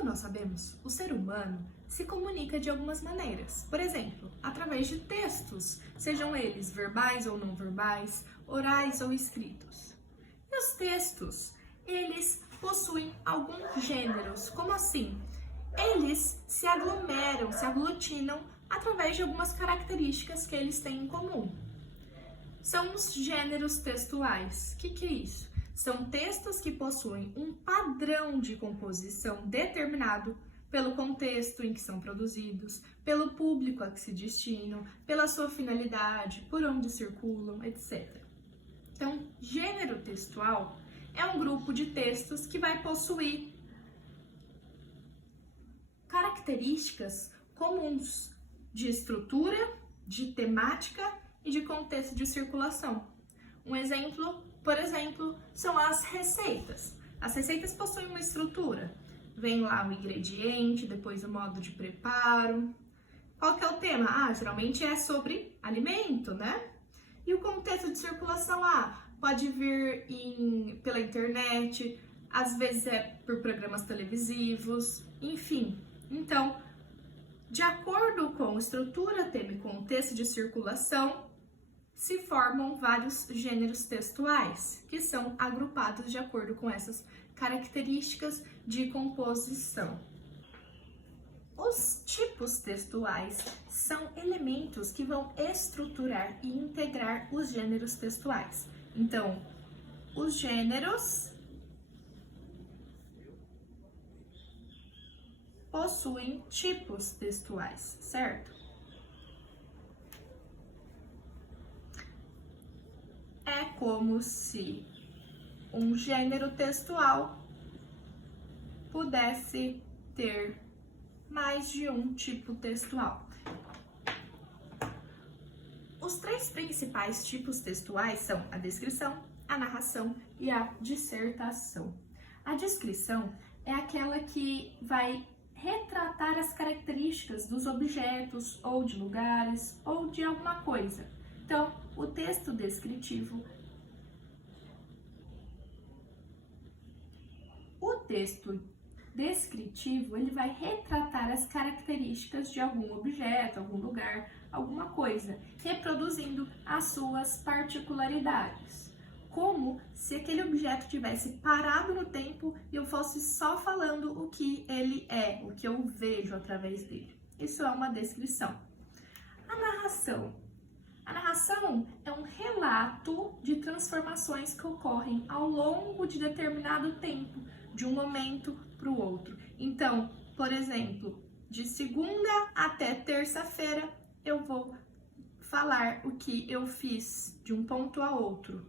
Como nós sabemos, o ser humano se comunica de algumas maneiras. Por exemplo, através de textos, sejam eles verbais ou não verbais, orais ou escritos. E os textos, eles possuem alguns gêneros. Como assim? Eles se aglomeram, se aglutinam através de algumas características que eles têm em comum. São os gêneros textuais. O que é isso? São textos que possuem um padrão de composição determinado pelo contexto em que são produzidos, pelo público a que se destinam, pela sua finalidade, por onde circulam, etc. Então, gênero textual é um grupo de textos que vai possuir características comuns de estrutura, de temática e de contexto de circulação. Um exemplo, por exemplo, são as receitas. As receitas possuem uma estrutura. Vem lá o ingrediente, depois o modo de preparo. Qual que é o tema? Geralmente é sobre alimento, né? E o contexto de circulação, pode vir pela internet, às vezes é por programas televisivos, enfim. Então, de acordo com estrutura, tema e contexto de circulação, se formam vários gêneros textuais, que são agrupados de acordo com essas características de composição. Os tipos textuais são elementos que vão estruturar e integrar os gêneros textuais. Então, os gêneros possuem tipos textuais, certo? É como se um gênero textual pudesse ter mais de um tipo textual. Os três principais tipos textuais são a descrição, a narração e a dissertação. A descrição é aquela que vai retratar as características dos objetos ou de lugares ou de alguma coisa. Então, o texto descritivo, ele vai retratar as características de algum objeto, algum lugar, alguma coisa, reproduzindo as suas particularidades. Como se aquele objeto tivesse parado no tempo e eu fosse só falando o que ele é, o que eu vejo através dele. Isso é uma descrição. A narração é um relato de transformações que ocorrem ao longo de determinado tempo, de um momento para o outro. Então, por exemplo, de segunda até terça-feira, eu vou falar o que eu fiz de um ponto a outro.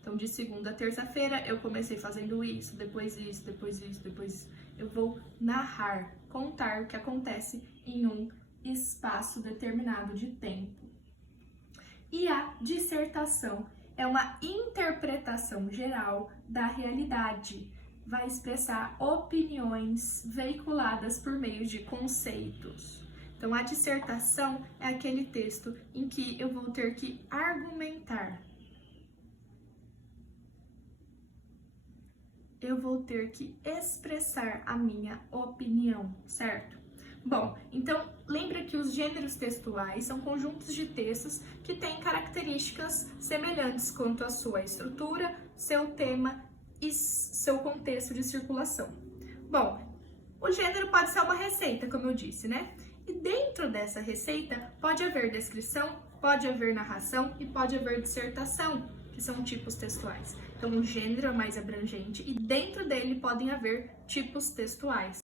Então, de segunda a terça-feira, eu comecei fazendo isso, depois isso, depois isso, depois isso. Eu vou narrar, contar o que acontece em um espaço determinado de tempo. E a dissertação é uma interpretação geral da realidade. Vai expressar opiniões veiculadas por meio de conceitos. Então, a dissertação é aquele texto em que eu vou ter que argumentar. Eu vou ter que expressar a minha opinião, certo? Bom, então lembra que os gêneros textuais são conjuntos de textos que têm características semelhantes quanto à sua estrutura, seu tema e seu contexto de circulação. Bom, o gênero pode ser uma receita, como eu disse, né? E dentro dessa receita pode haver descrição, pode haver narração e pode haver dissertação, que são tipos textuais. Então, o gênero é mais abrangente e dentro dele podem haver tipos textuais.